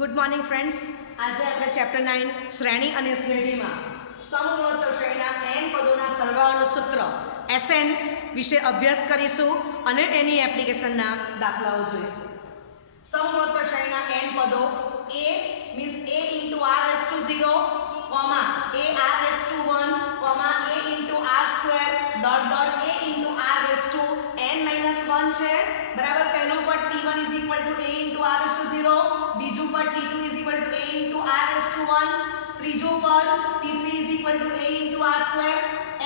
Good morning friends. આજે આપણે chapter 9 શ્રેણી અને શ્રેણીમાં સમગુણોત્તર શ્રેણીના n પદોના સરવાળાનું સૂત્ર SN વિશે અભ્યાસ કરીશું અને એની એપ્લિકેશનના દાખલાઓ જોઈશું. સમગુણોત્તર શ્રેણીના n પદો a means a into r raised to 0, a r raised to 1, a into r square dot dot a into r raised to n minus 1 છે. બરાબર. પહેલું પદ t1 is equal to a into r raised to 0, બીજું પદ t2 is equal to a into r raised to 1, ત્રીજું પદ t3 is equal to a into r square,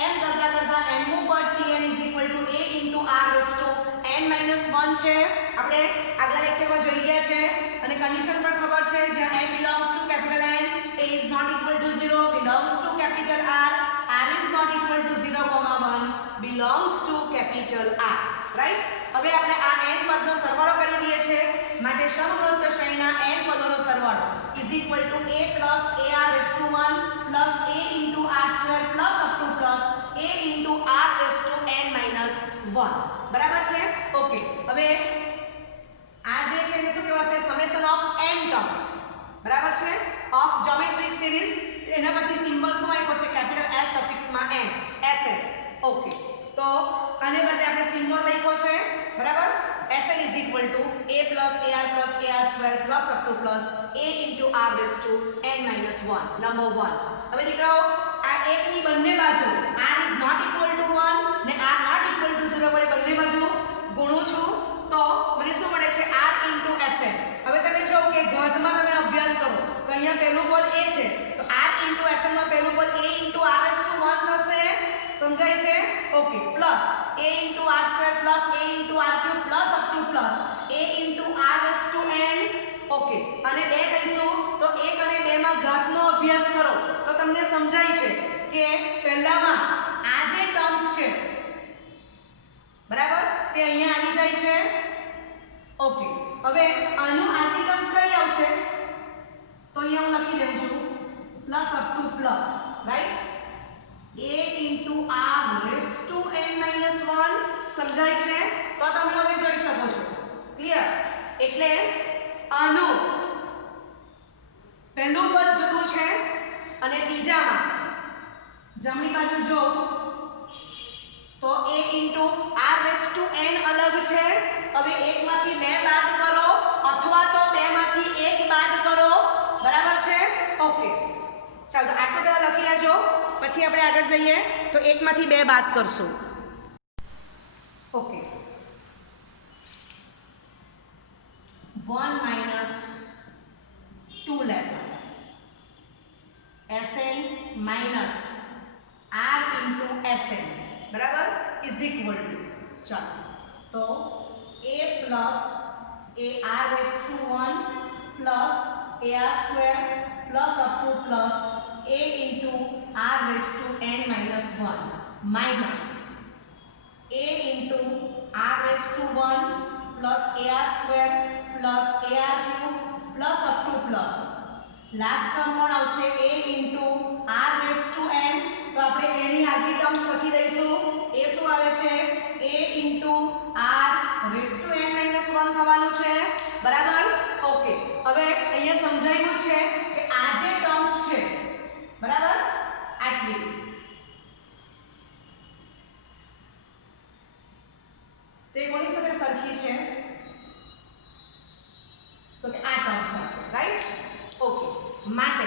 એમ કરતા કરતા nમું પદ tn is equal to a into r raised to n minus 1 છે. આપણે આગલા લેક્ચરમાં જોઈ ગયા છે અને કન્ડિશન પણ ખબર છે. જ્યાં n belongs to capital N, a is not equal to 0 belongs to capital R, r is not equal to 0, 1 belongs to capital R. Right. હવે આપણે આ n પદનો સરવાળો કરી દઈએ છીએ. માટે સમગુણોત્તર શ્રેણીના n પદોનો સરવાળો is equal to a plus ar raised to 1 plus a into r square plus up to plus a into r raised to n minus 1. બરાબર છે. ઓકે. હવે આ જે છે એ શું કહેવાશે? Summation of n terms. બરાબર છે. Of geometric series. એના પરથી સિમ્બોલ શું આપ્યો છે? કેપિટલ S સફિક્સમાં n, Sn. ઓકે. તો આને બદલે આપણે સિમ્બોલ લખ્યો છે. બરાબર. Sn is equal to a plus ar square plus up to plus a into r raised to n minus 1. Number 1. હવે દીકરાઓ આ એકની બંને બાજુ r is not equal to 1 ને r not equal to 0 વડે બંને બાજુ ગુણું છું તો મને શું મળે છે? r into Sn. હવે તમે જો કે ઘાતમાં તમે અભ્યાસ કરો તો અહીંયા પહેલું પદ a છે તો r into Sn માં પહેલું પદ a into r raised to 1 થશે. સમજાય છે? Okay. Plus a into r square plus a into r cube plus up to plus a into r raised to n. Okay. અને બે કહીશું તો 1 અને 2 માં ઘાતનો અભ્યાસ કરો તો તમને સમજાય છે કે પહેલામાં આ જે ટર્મ્સ છે બરાબર તે અહીંયા આવી જાય છે. ઓકે. હવે આનું આખી ટર્મ્સ કઈ આવશે? તો અહીંયા હું લખી દઉં છું plus up to plus. Right. a into r raised to n minus 1. સમજાય છે? તો તમે હવે જોઈ શકો છો. ક્લિયર? એટલે આનું પહેલું પદ જુદું છે અને બીજામાં જમણી બાજુ જો તો a into r raised to n અલગ છે. હવે એકમાંથી 2 બાદ કરો અથવા તો 2 માંથી 1 બાદ કરો. બરાબર છે? ઓકે. ચાલો આટલું પહેલા લખી લેજો પછી આપણે આગળ જઈએ તો 1 માંથી 2 બાદ કરશું. ઓકે. 1 minus 2 લેતા Sn minus r into Sn બરાબર is equal to ચાલો તો a plus ar raised to 1 plus ar square plus up to plus a into r raised to n minus 1 minus a into r raised to 1 plus ar square plus ar cube plus up to plus last term પણ આવશે a into r raised to n. તો આપણે એની આગલી terms લખી દઈશું. એ શું આવે છે? a into r raised to n minus 1 થવાનું છે. બરાબર. ઓકે. હવે અહીંયા સમજાયું છે કે આ જે ટર્મ્સ છે બરાબર આટલી તે કોની સાથે સરખી છે? તો કે આ ટર્મ સાથે. રાઈટ. ઓકે. માટે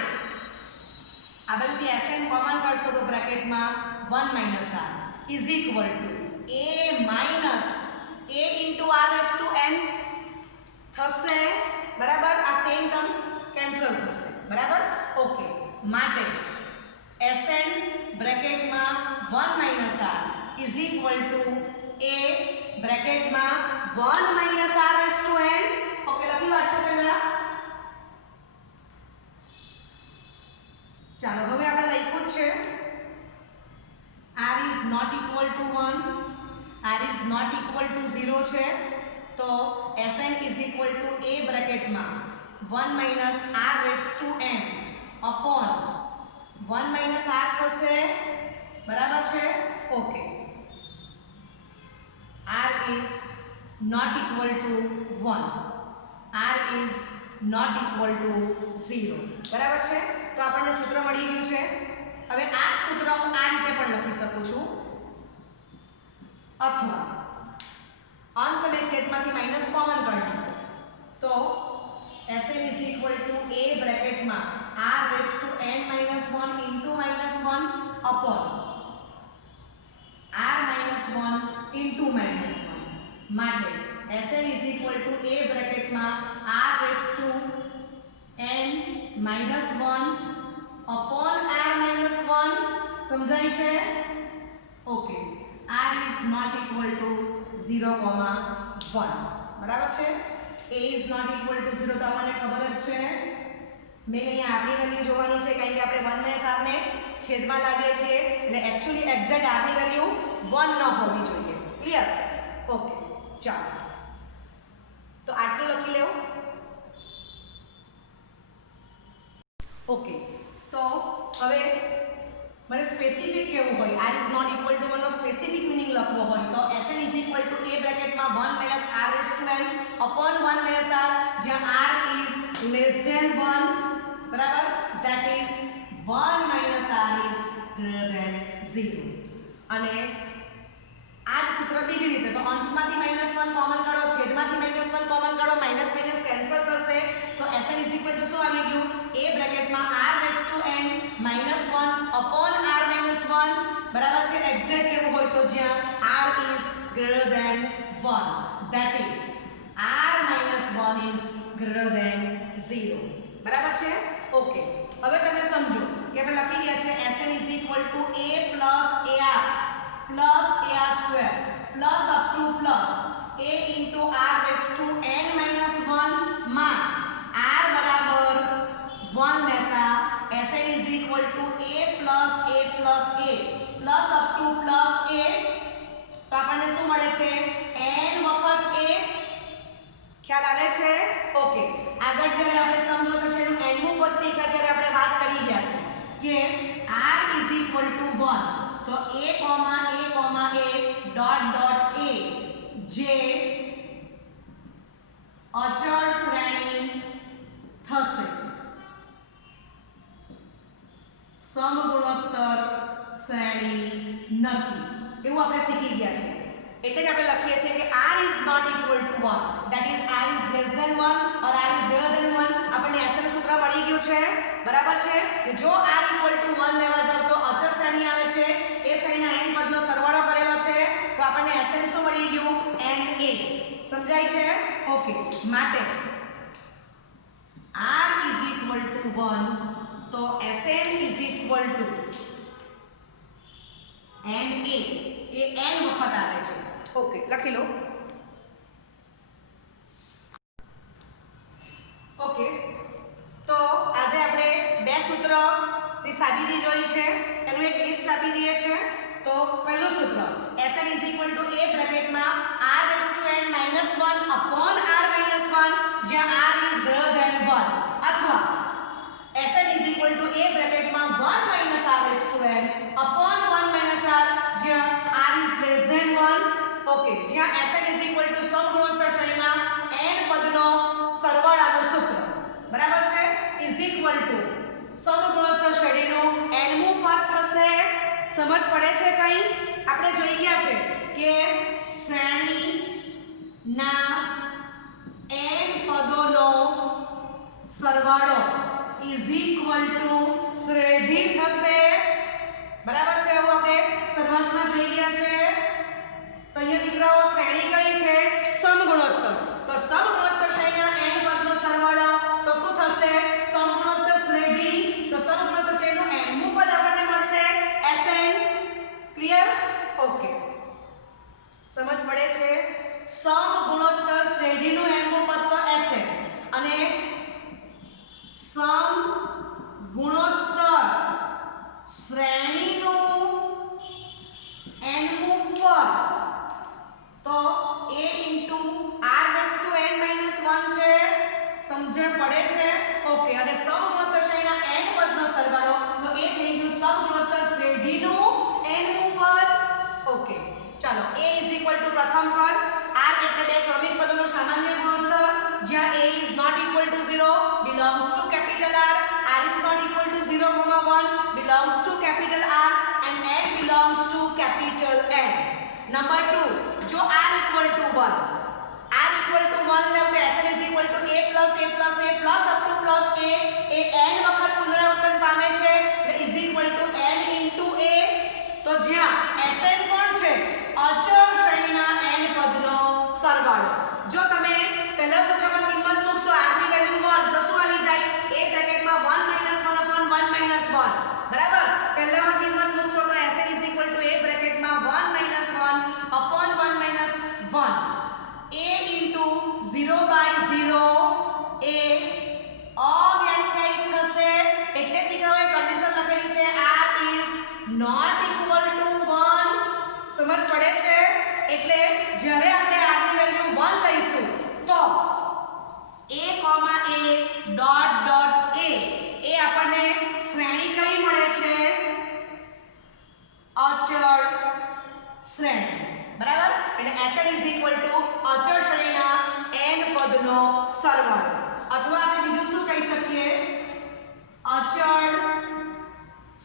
આ બાજુથી Sn કોમન કાઢશો તો બ્રેકેટમાં 1 minus r is equal to a minus a into r raised to n થશે. બરાબર. આ સેમ ટર્મ્સ કેન્સલ થશે. બરાબર. ઓકે. માટે Sn બ્રેકેટમાં 1 minus r is equal to a બ્રેકેટમાં 1 minus r raised to n. Okay. લખી વાટો પહેલા. ચાલો હવે આપણે લખ્યું જ છે r is not equal to 1, r is not equal to 0 છે તો Sn is equal to a બ્રેકેટમાં 1 minus r raised to n upon 1 minus r થશે. બરાબર છે? Okay. r is not equal to 1, r is not equal to 0. બરાબર છે? તો આપણને સૂત્ર મળી ગયું છે. હવે આ જ સૂત્ર હું આ રીતે પણ લખી શકું છું, અથવા અંશ અને છેદમાંથી માઈનસ કોમન કાઢો તો Sn is equal to a બ્રેકેટમાં r raised to n minus 1 into minus 1 upon r minus 1 into minus 1 માટે Sn is equal to a બ્રેકેટમાં r raised to n minus 1 upon r minus 1 સમજાય છે? Okay, r is not equal to 0,1. બરાબર છે? a is not equal to 0 તો આપણને ખબર જ છે. મેં અહીંયા r ની વેલ્યુ જોવાની છે કારણ કે આપણે 1 ને r ને છેદમાં લાવીએ છીએ એટલે એક્ચ્યુઅલી એક્ઝેક્ટ r ની વેલ્યુ 1 ન હોવી જોઈએ. ક્લિયર? ઓકે, ચાલો તો આટલું લખી લેવું. ઓકે, તો હવે મને સ્પેસિફિક કેવું હોય, r is not equal to 1 નો સ્પેસિફિક મીનિંગ લખવો હોય તો Sn is equal to a બ્રેકેટમાં 1 minus r raised to n upon 1 minus r, જ્યાં r is less than 1, બરાબર? that is 1 minus r is greater than 0. અને આ જ સૂત્ર બીજી રીતે તો અંશમાંથી -1 કોમન કાઢો, છેદમાંથી -1 કોમન કાઢો, માઈનસ માઈનસ કેન્સલ થશે તો Sn is equal to શું આવી ગયું? a બ્રેકેટમાં r raised to n -1 upon r minus 1, બરાબર છે? એક્ઝેક્ટ કેવું હોય તો જ્યાં r is greater than 1, that is r minus 1 is greater than 0. બરાબર છે? ઓકે, હવે તમે સમજો કે આપણે લખી ગયા છે Sn is equal to a plus ar plus ar square plus up to plus a into r raised to n minus 1 માં r બરાબર 1 લેતા Sn is equal to a plus a plus a plus up to plus a તો આપણને શું મળે છે? n વખત a. ખ્યાલ આવે છે? ઓકે, આગળ જ્યારે આપણે સમજો તો શેનું nમું પદ શીખ્યા ત્યારે આપણે વાત કરી ગયા છે કે r is equal to 1 તો a, ડોટ ડોટ a જે અચળ શ્રેણી થશે, સમગુણોત્તર શ્રેણી નથી, એવું આપણે શીખી ગયા છે. એટલે જ આપણે લખીએ છીએ કે r is not equal to 1, that is r is less than 1 or r is greater than 1. આપણને Sn સૂત્ર મળી ગયું છે. બરાબર છે? કે જો r equal to 1 લેવા જાવ તો અચળ શ્રેણી આવે છે, એ શ્રેણીના n પદનો સરવાળો કરેલો છે તો આપણને Sn શું મળી ગયું? na. સમજાય છે? ઓકે, માટે r is equal to 1 તો Sn is equal to na, A n વખત આવે છે. ઓકે, લખી લો. ઓકે, તો આજે આપણે બે સૂત્રની સાબિતી જોઈ છે, એનું એક લિસ્ટ આપી દઈએ છે. તો પહેલું સૂત્ર Sn is equal to a બ્રેકેટમાં r raised to n minus 1 upon r minus 1, જ્યાં r is greater than 1, અથવા Sn is equal to a બ્રેકેટમાં 1 minus r raised to n upon 1 minus r, જ્યાં r is less than 1. Okay, જ્યાં Sn is equal to સમગુણોત્તર શ્રેણીના n પદનો સરવાળાનું સૂત્ર, બરાબર છે? is equal to સમગુણોત્તર શ્રેણીનું nમું પદ થશે. સમજ પડે છે? કંઈ આપણે જોઈ ગયા છે કે શ્રેણીના n પદોનો સરવાળો is equal to શ્રેઢી થશે. બરાબર છે? એવું આપણે શરૂઆતમાં જોઈ ગયા છે. તો અહીંયા દીકરાઓ શ્રેણી કઈ છે? સમગુણોત્તર. તો સમગુણોત્તર શ્રેણીના n પદનો સરવાળો તો શું થશે? સમગુણોત્તર શ્રેઢી. તો સમગુણોત્તર શ્રેણીનું nમું પદ આપણને મળશે Sn. ક્લિયર? ઓકે, સમજ પડે છે? સમગુણોત્તર શ્રેઢીનું nમું પદ તો Sn અને સમગુણોત્તર શ્રેણીનું nમું પદ તો a into r raised to n minus 1 છે. સમજણ પડે છે? ઓકે, અને સમગુણોત્તર શ્રેણીના n પદનો સરવાળો તો એ થઈ ગયું સમગુણોત્તર શ્રેઢીનું nમું પદ. ઓકે, ચાલો a is equal to પ્રથમ પદ, r એટલે બે ક્રમિક પદોનો સામાન્ય ગુણોત્તર, જ્યાં a is not equal to 0 number 2 જો r ઇક્વલ ટુ 1 લેવું તો Sn is equal two a plus a plus a plus up to plus a A n વખત પુનરાવર્તન પામે છે એટલે is equal two n into a તો જ્યાં Sn કોણ છે અચળ શ્રેણીના n પદનો સરવાળો જો તમે પહેલા સૂત્રમાં કિંમત મૂકશો r ની વેલ્યુ 1 તો શું આવી જાય a બ્રેકેટમાં 1 1 upon 1 1 બરાબર પહેલામાં કિંમત મૂકશો તો Sn is equal two a બ્રેકેટમાં 1 1 upon 1 1 a into 0 by 0 a અવ્યાખ્યાયિત થશે એટલે દીકરાઓએ કન્ડિશન લખેલી છે r is not equal to 1 સમજ પડે છે એટલે જ્યારે આપણે r ની વેલ્યુ 1 લઈશું તો a, ડોટ ડોટ a એ આપણને શ્રેણી કઈ મળે છે અચળ શ્રેણી બરાબર એટલે Sn ઇઝ ઇક્વલ ટુ અચળ શ્રેણીના n પદનો સરવાળો અથવા આપણે બીજું શું કહી શકીએ અચળ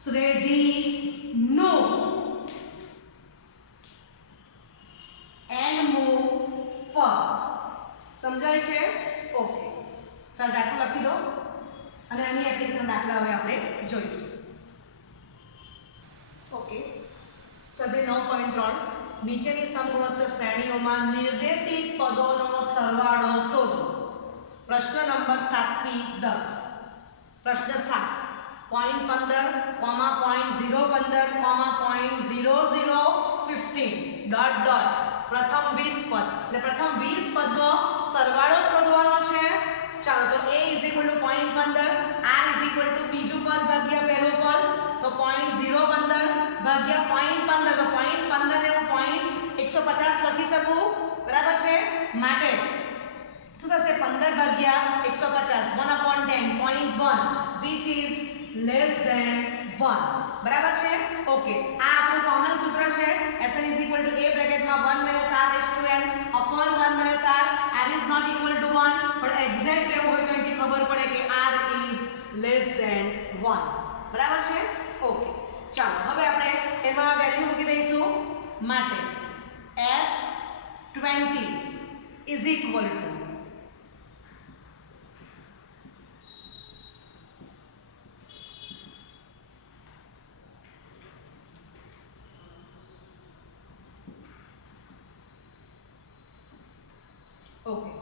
શ્રેણીનો n મું પદ સમજાય છે ઓકે ચાલો દાખલો લખી દો અને આની એપ્લિકેશન દાખલા હવે આપણે જોઈશું ઓકે સ્વાધ્યાય 9.3 નીચેની સમગુણોત્તર શ્રેણીઓમાં નિર્દેશિત પદોનો સરવાળો શોધો પ્રશ્ન નંબર 7 થી 10 પ્રશ્ન 7 .15, .015, .0015 ડોટ ડોટ પ્રથમ 20 પદ એટલે પ્રથમ 20 પદનો સરવાળો શોધવાનો છે ચાલો તો a = 0.15 r = બીજું પદ ભાગ્યા પહેલું પદ તો 0.015 ભાગ્યા 0.15 તો 0.15 ને હું 150 લખી શકું બરાબર છે માટે શું થશે 15 ભાગ્યા 150 1/10 0.1 which is less than 1 બરાબર છે ઓકે આ આપણું કોમન સૂત્ર છે Sn = a બ્રેકેટમાં 1 - r n upon 1 - r is not equal to 1 પણ એક્ઝેક્ટ કેવું હોય તો અહીંથી ખબર પડે કે r is less than 1 બરાબર છે ઓકે ચાલો હવે આપણે એમાં વેલ્યુ મૂકી દઈશું માટે S20 is equal to okay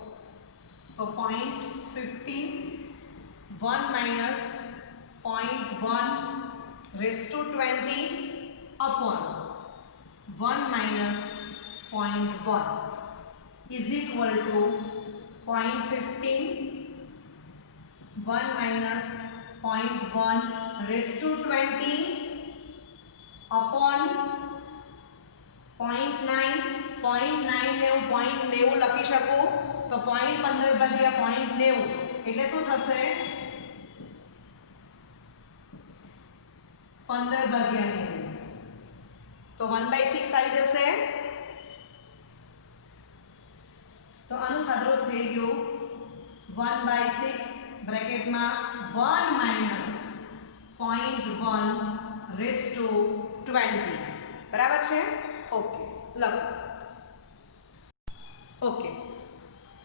तो 0.15 1 minus 0.1 raised to 20 upon 1 minus 0.1 is equal to 0.15 1 minus 0.1 raised to 20 upon 0.9 ને હું 0.90 લખી શકું તો 0.15 ભાગ્યા 0.90 એટલે શું થશે 15 ભાગ્યા 90 તો 1/6 આવી જશે તો આનું સાદુરૂપ થઈ ગયું 1/6 બ્રેકેટમાં 1 minus 0.1 raised to 20 બરાબર છે ઓકે લખો ઓકે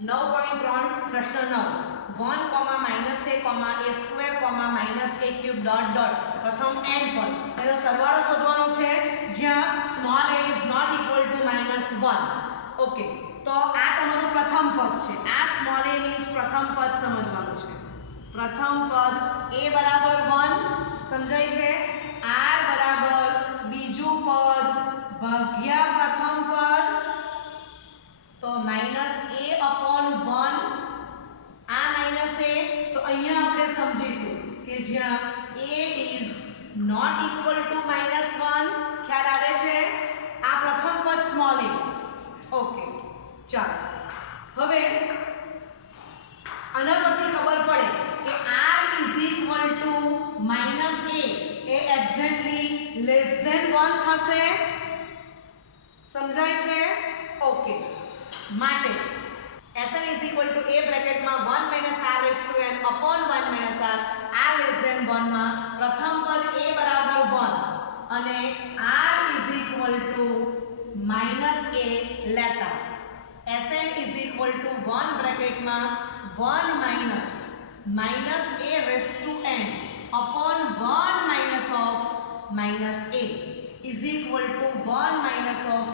9.3 પ્રશ્ન 9 1, -a, -a², -a³ પ્રથમ n પદ એનો સરવાળો શોધવાનો છે જ્યાં small a is not equal to -1 okay તો આ તમારું પ્રથમ પદ છે આ સ્મોલ a મીન્સ પ્રથમ પદ સમજવાનું છે પ્રથમ પદ a બરાબર 1 સમજાય છે r બરાબર બીજું પદ ભાગ્યા પ્રથમ પદ તો -a/1 આ માઈનસ a તો અહીંયા આપણે સમજીશું કે જ્યાં a is not equal to -1 ખ્યાલ આવે છે આ પ્રથમ પદ સ્મોલ a ઓકે ચાલો હવે આના પરથી ખબર પડે કે r is equal to -a એ એક્ઝેક્ટલી લેસ ધેન 1 થશે સમજાય છે ઓકે માટે Sn is equal to a બ્રેકેટમાં 1 - r n upon 1 - r less than 1 માં પ્રથમ પદ a બરાબર 1 અને r is equal to minus a લેતા Sn ઇઝ ઇક્વલ ટુ 1 બ્રેકેટમાં 1 minus minus a raise to n upon 1 minus of minus a is equal to 1 minus of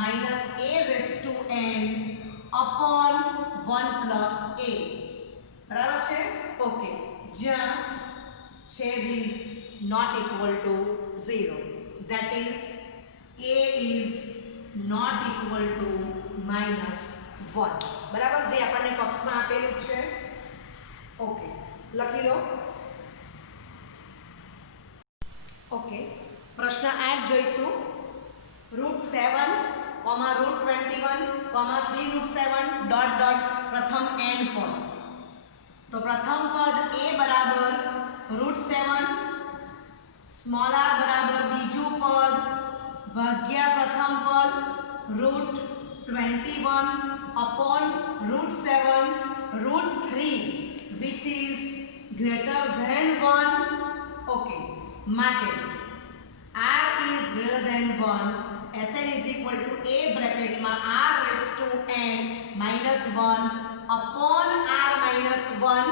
minus a raise to n upon 1 plus a બરાબર છે okay જ્યાં છેદ is not equal to 0 that is a is not equal to minus 1 બરાબર જે આપણને પક્ષમાં આપેલું છે ઓકે લખી લો ઓકે પ્રશ્ન 8 જોઈશું √7, √21, 3√7 ડોટ ડોટ પ્રથમ n પદ તો પ્રથમ પદ a બરાબર √7 સ્મોલ r બરાબર બીજું પદ ભાગ્યા પ્રથમ પદ √21 upon √7 √3 which is greater than 1 okay માટે r is greater than 1 Sn is equal to a બ્રેકેટમાં r raised to n minus 1 upon r minus 1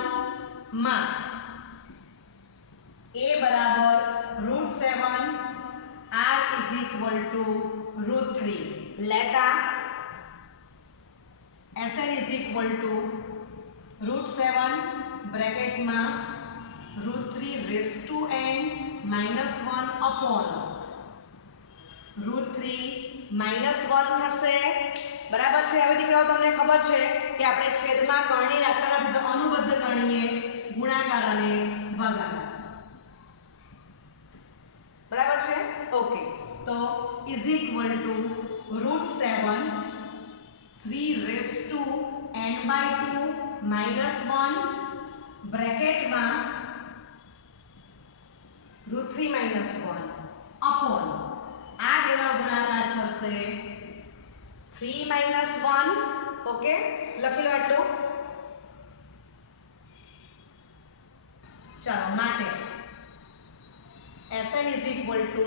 માં a બરાબર √7 r is equal to √3 લેતા Sn is equal to √7 બ્રેકેટમાં √3 raised to n minus 1 upon √3 minus 1 થશે બરાબર છે હવે દીકરાઓ તમને ખબર છે કે આપણે છેદમાં કરણી રાખતા નથી તો અનુબદ્ધ ગણીએ ગુણાકાર અને ભાગાકાર બરાબર છે ઓકે તો is equal two √7 3 raised to n by 2 minus 1 બ્રેકેટમાં √3 minus 1 upon આ બેનો ગુણાકાર થશે 3 minus 1 ઓકે લખી લો આટલું ચાલો માટે Sn is equal to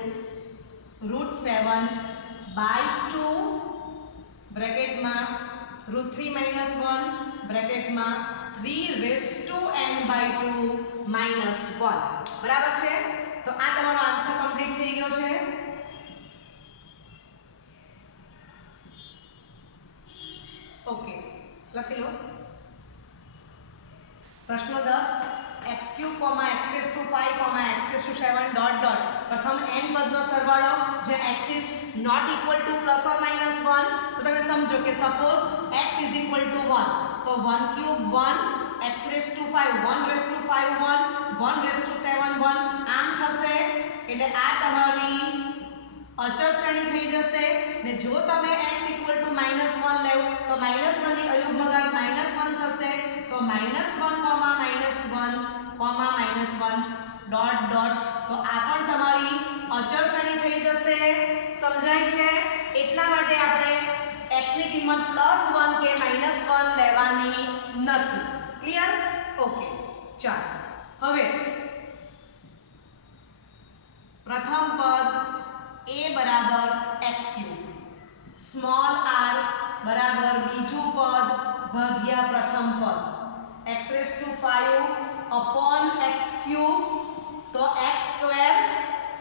√7 by 2 બ્રેકેટમાં √3 minus 1 બ્રેકેટમાં 3 raised to n by 2 minus 1 બરાબર છે તો આ તમારો આન્સર કમ્પ્લીટ થઈ ગયો છે ઓકે લખી લો પ્રશ્ન 10 x3, x5, x7 dot dot પ્રથમ n પદનો સરવાળો જે x is not equal to plus or minus 1 તો તમે સમજો કે suppose x is equal to 1 તો 1 cube 1 x raised to 5 1 raised to 5 1 1 raised to 7 1 આમ થશે એટલે આ તમારી અચળ શ્રેણી થઈ જશે ને જો તમે x equal to -1 લેવ તો -1 ની અયુગ્મ ઘાત -1 થશે તો -1, -1, ડોટ ડોટ તો આ પણ તમારી અચળ શ્રેણી થઈ જશે સમજાય છે એટલા માટે આપણે x ની કિંમત +1 કે -1 લેવાની નથી ક્લિયર ઓકે ચાલો હવે પ્રથમ પદ a બરાબર x3 સ્મોલ r બરાબર બીજું પદ ભાગ્યા પ્રથમ પદ x5 upon x3 તો x2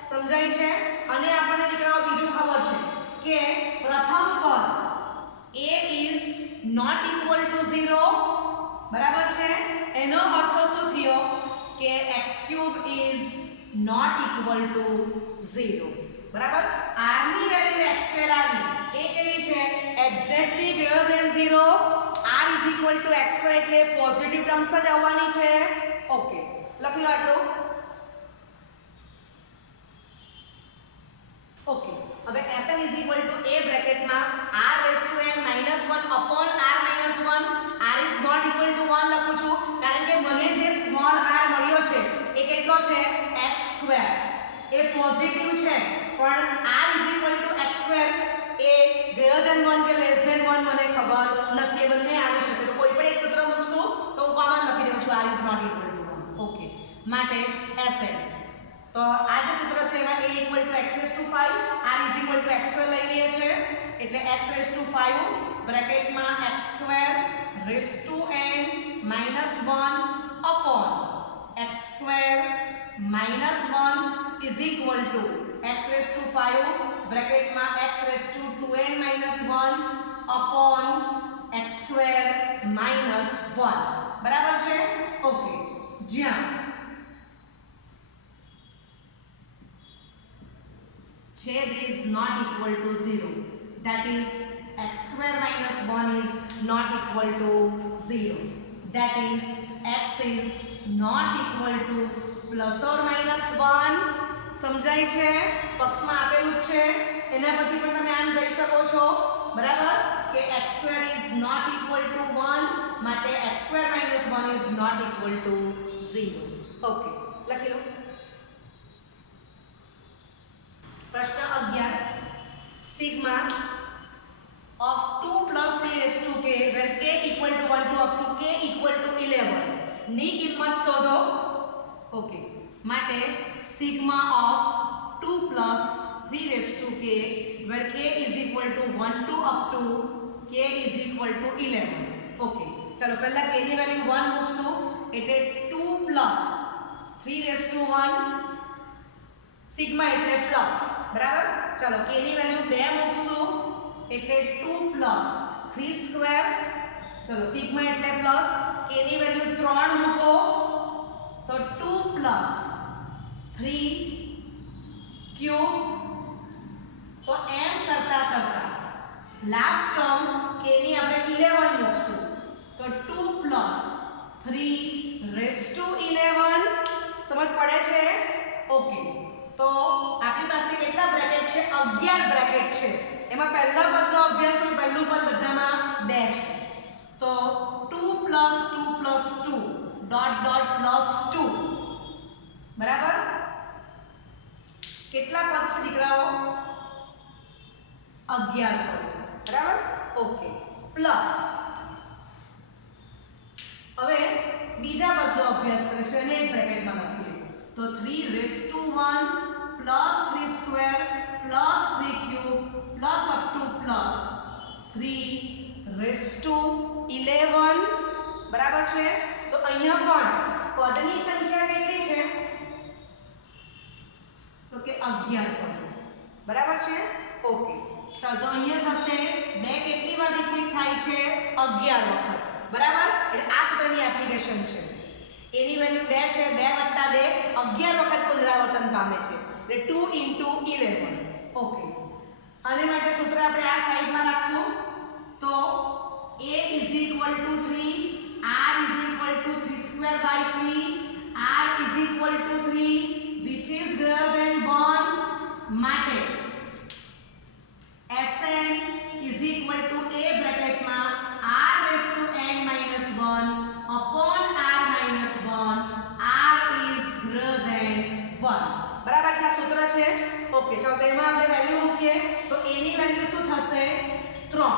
સમજાય છે અને આપણને દીકરાઓ બીજું ખબર છે કે પ્રથમ પદ a is not equal to 0 બરાબર છે એનો અર્થ શું થયો કે x3 is not equal to 0 બરાબર r ની વેલ્યુ x2 આવી એ કેવી છે exactly greater than 0 r is equal to x2 એટલે પોઝિટિવ ટર્મ્સ જ આવવાની છે ઓકે લખી લો આટલું ઓકે હવે Sn is equal to a બ્રેકેટમાં r raised to n -1 upon r -1 r is not equal to 1 લખું છું કારણ કે મને જે સ્મોલ r મળ્યો છે એ કેટલો છે x2 એ પોઝિટિવ છે પણ r is equal to x2 એ ગ્રેટર ધેન 1 કે લેસ ધેન 1 મને ખબર નથી એ બંને આવી શકે તો કોઈ પણ એક સૂત્ર મૂકશું તો હું કોમન લખી દઉં છું r is not equal to 1 okay માટે Sn તો આ જે સૂત્ર છે એમાં a equal to x raised to 5 r is equal to x2 લઈ લઈએ છે એટલે x⁵ બ્રેકેટમાં x² n -1 upon x² -1 is equal to x⁵ બ્રેકેટમાં x⁴n -1 upon x² -1 બરાબર છે. ઓકે, જ્યાં છેદ is not equal to 0, that is x² -1 is not equal to 0, that is x is not equal to +or -1. સમજાય છે? પક્ષમાં આપેલું છે એના પરથી પણ તમે આમ જઈ શકો છો બરાબર કે x² is not equal to 1 માટે x² -1 is not equal to 0. Okay, લખી લો. પ્રશ્ન 11 sigma of 2 plus 3 k where k equal to 1 to up to k equal to 11 ની કિંમત શોધો. ઓકે, માટે sigma of 2 plus 3 k where k is equal to 1 to up to k is equal to 11. Okay, ચાલો પહેલા k ની value 1 મૂકશું એટલે 2 plus 3 sigma એટલે પ્લસ બરાબર. ચાલો k ની વેલ્યુ 2 મૂકશું એટલે 2 plus 3 સ્ક્વેર. ચાલો સિગ્મા એટલે પ્લસ, k ની વેલ્યુ 3 મૂકો તો 2 plus 3 ક્યુબ. તો એમ કરતા કરતા લાસ્ટ ટર્મ k ની આપણે 11 મૂકશું તો 2 plus 3 સમજ પડે છે? ઓકે, તો આપણી પાસે કેટલા બ્રેકેટ છે? 11 બ્રેકેટ છે. એમાં પહેલા પદનો અભ્યાસ છે, પહેલું પદ બધામાં 2 છે. તો 2 plus 2 plus 2 dot dot plus 2 બરાબર. કેટલા પદ છે દીકરાઓ? 11 પદ બરાબર. ઓકે, પ્લસ હવે બીજા પદનો અભ્યાસ કરીશું એને એક બ્રેકેટમાં લખીએ તો 3 plus 3 square plus 3 cube plus up to plus 3 બરાબર છે. તો અહીંયા પણ પદની સંખ્યા કેટલી છે? તો કે 11 પદ બરાબર છે. ઓકે, ચાલો તો અહીંયા થશે 2 કેટલી વાર રિપીટ થાય છે? 11 વખત બરાબર. એટલે આ સૂત્રની એપ્લિકેશન છે. એની વેલ્યુ 2 છે, 2 + 2 11 વખત પુનરાવર્તન પામે છે એટલે 2 * 11. ઓકે, આને માટે સૂત્ર આપણે આ સાઈડમાં રાખશું તો a is equal to 3, r is equal to 3/3, r is equal to 3 which is greater than 1 માટે Sn is equal to a બ્રેકેટમાં r⁴n - 1 upon r - 1, r is greater than 1 બરાબર છે. આ સૂત્ર છે. ઓકે, ચાલો તો એમાં આપણે વેલ્યુ મૂકીએ તો a ની વેલ્યુ શું થશે? 3.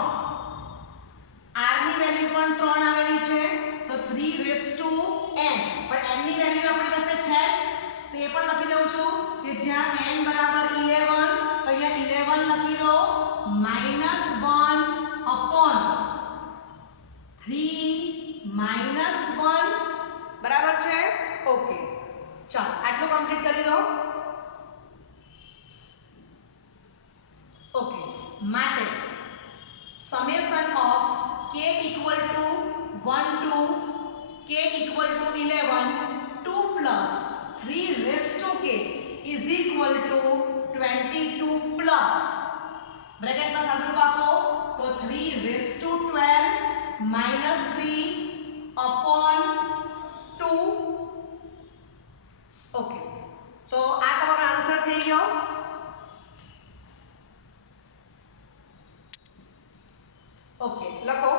r ની વેલ્યુ પણ 3 આવેલી છે તો 3⁴n પણ n ની વેલ્યુ આપણી પાસે છે જ તો એ પણ લખી દઉં છું કે જ્યાં n બરાબર 11 તો અહીંયા 11 લખી દો -1 upon 3 -1 બરાબર છે. ઓકે, ચાલો આટલું કમ્પ્લીટ કરી દો. ઓકે, માટે summation of k equal to 1 to k equal to 11 2 plus 3 k is equal to 22 plus બ્રેકેટમાં સાદુરૂપ આપો તો 3⁻12 -3 upon 2. ઓકે, તો આ તમારો આન્સર થઈ ગયો. ઓકે, લખો.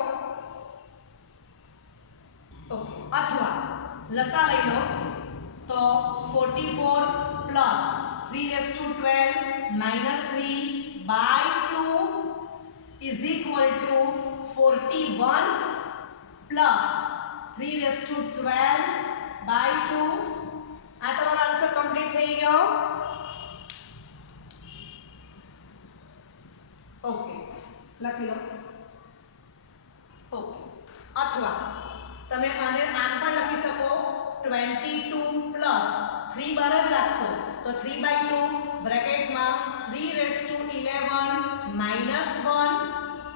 ઓકે, અથવા લસા લઈ લો તો 44 plus 3⁻12 -3/2 is equal to 41 plus 3⁻12/2. આ તમારો આન્સર કમ્પ્લીટ થઈ ગયો. ઓકે, લખી લો. ઓકે. અથવા તમે આને આમ પણ લખી શકો 22 પ્લસ 3 બાર જ રાખશો તો 3/2 બ્રેકેટમાં 3 માઇનસ 1.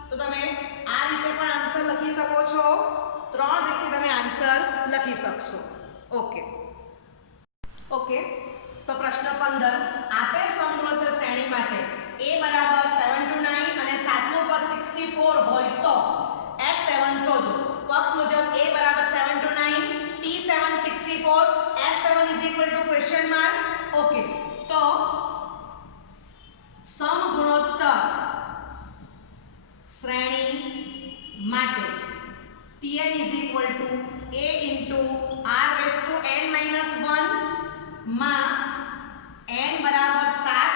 તો તમે આ રીતે પણ આન્સર લખી શકો છો. 3 રીતે તમે આન્સર લખી શકશો. ઓકે. ઓકે. તો પ્રશ્ન 15 આપેલ સમગુણોત્તર શ્રેણી માટે a બરાબર 7 to 9 અને સાતમું પદ 64 હોય તો S7 શોધો. પક્ષ મુજબ a બરાબર 7 to 9, T7 64, S7 is equal to question mark. Okay. તો સમગુણોત્તર શ્રેણી માટે Tn is equal to a into r raised to n minus 1 માં n બરાબર 7,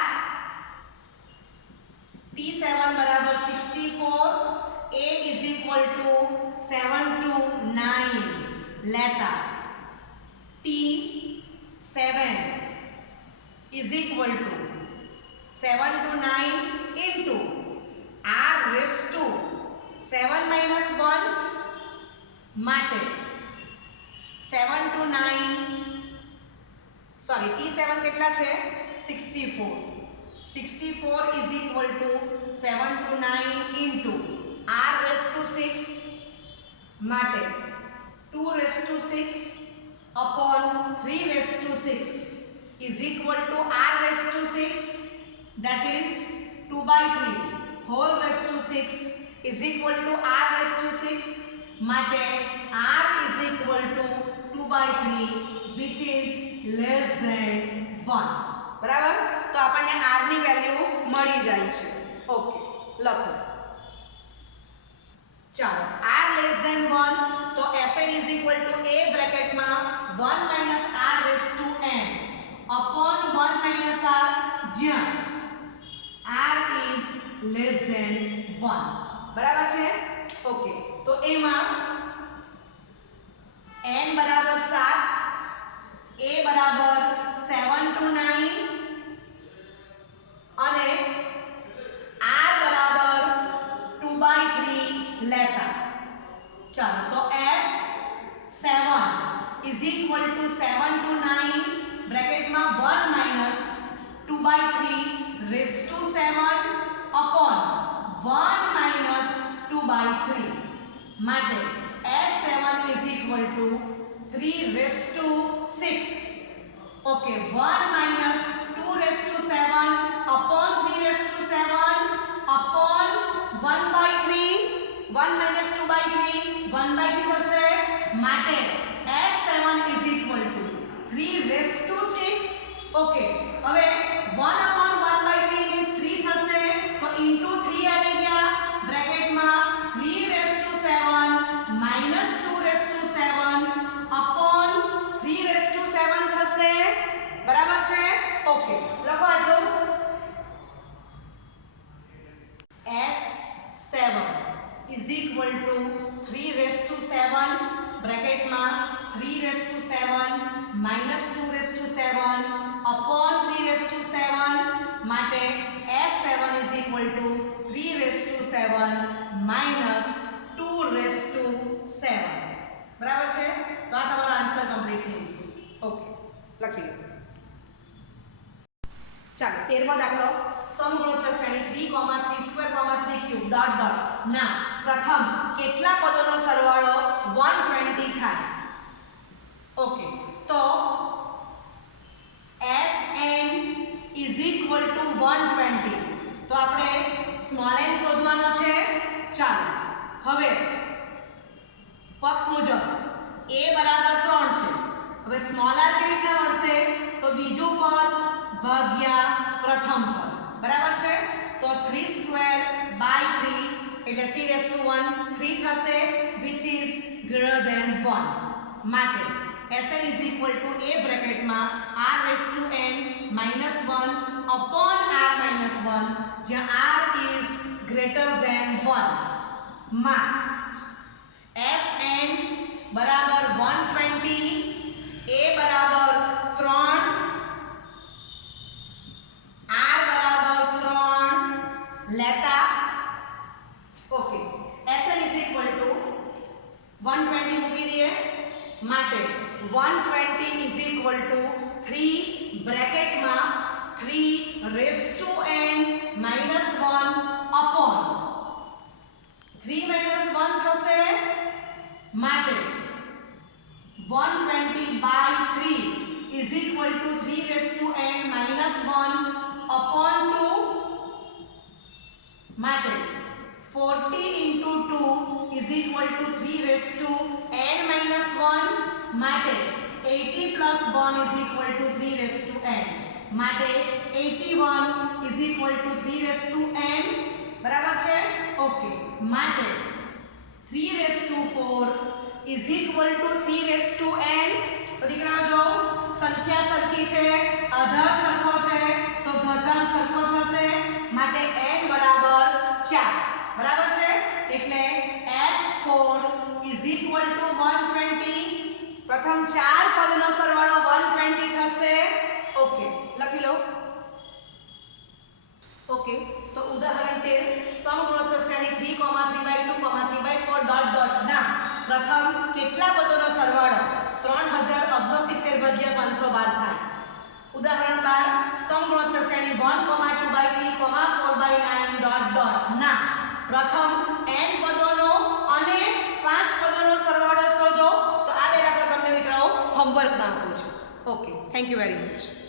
T7 બરાબર 64, a is equal to 7 to 9 લેતા T7 is equal to 7 to 9 into r raised to 7 minus 1 માટે 7 to 9 sorry T7 કેટલા છે 64. 64 is equal to 7 to 9 into r raised to 6 માટે 2 raised to 6 upon 3 raised to 6 is equal to r raised to 6, that is 2/3 whole raised to 6 is equal to r raised to 6 માટે r is equal to 2/3 which is less than 1. બરાબર. તો આપણને r ની value મળી જાય છે. Okay. લખો. ચાલો r less than 1 તો Sn is equal to a બ્રેકેટમાં 1 minus r raised to n upon 1 minus r જ્યાં r is less than 1. બરાબર છે. ઓકે. તો એમાં n બરાબર 7, a બરાબર 7 to 9 અને r બરાબર 2/3 લેતા. ચાલો તો S7 is equal to 7 to 9 બ્રેકેટમાં 1 minus 2/3 raised to 7 upon 1 minus 2/3 માટે S7 is equal to 3 raised to 6. Okay, 1 minus 2 raised to 7 upon 3 raised to 7 upon 1/3. 1 minus 2/3 1/3 થશે માટે S7 is equal to 3 raised to 6. Okay, હવે 1 upon 1/3 means 3 થશે તો into 3 આવી ગયા બ્રેકેટમાં 3 raised to 7 minus 2 raised to 7 upon 3 raised to 7 થશે. બરાબર છે. ઓકે. લખો આટલું. S7 is equal to 3 raised to 7 બ્રેકેટમાં 3 raised to 7 minus 2 raised to 7 upon 3 raised to 7 માટે S7 is equal to 3 raised to 7 minus 2 raised to 7. બરાબર છે. તો આ તમારો આન્સર કમ્પ્લીટ થઈ ગયો. ઓકે. લખી લો. ચાલો 13મો દાખલો. સમગુણોત્તર શ્રેણી 3, 3², 3³ ડોટ ડોટ ના પ્રથમ કેટલા પદોનો સરવાળો 120 થાય. ઓકે. તો Sn is equal to 120. તો આપણે સ્મોલ n શોધવાનો છે. ચાલો હવે પક્ષ મુજબ a બરાબર 3 છે. હવે સ્મોલ r કેવી રીતના મળશે તો બીજું પદ ભાગ્યા પ્રથમ પદ. બરાબર છે. તો 3/3 એટલે 3 3 થશે which is greater than 1 માટે Sn is equal to a બ્રેકેટમાં r raised to n minus 1 upon r minus 1 જ્યાં r is greater than 1 માં Sn બરાબર 120, a બરાબર 3, r બરાબર 3 લેતા 120 મૂકી દઈએ માટે 120 ઇઝ ઇક્વલ ટુ 3 બ્રેકેટમાં 3 raise to n minus 1 upon 3 minus 1 થશે માટે 120 by 3 is equal to 3 raise to n minus 1 upon 2 માટે 40 into 2 is equal to 3 raised to n minus 1 માટે 80 plus 1 is equal to 3 raised to n માટે 81 is equal to 3 raised to n બરાબર છે okay માટે 3 raised to 4 is equal to 3 raised to n તો દીકરા જો સંખ્યા સરખી છે આધાર સરખો છે તો ઘાતાંક સરખો થશે માટે n બરાબર 4 બરાબર છે એટલે S4 is equal to 120 પ્રથમ ચાર પદનો સરવાળો 120 થશે ઓકે લખી લો ઓકે તો ઉદાહરણ 13 સમગુણોત્તર શ્રેણી 3,3/2, 3/4 ડોટ ડોટ ના પ્રથમ કેટલા પદોનો સરવાળો 3069 ભાગ્યા 512 થાય ઉદાહરણ 12 સમગુણોત્તર શ્રેણી 1,2/3, 4/9 ડોટ ડોટ ના પ્રથમ n પદોનો અને 5 પદોનો સરવાળો શોધો તો આ બે દાખલા તમને દીકરાઓ હોમવર્કમાં આપું છું okay thank you very much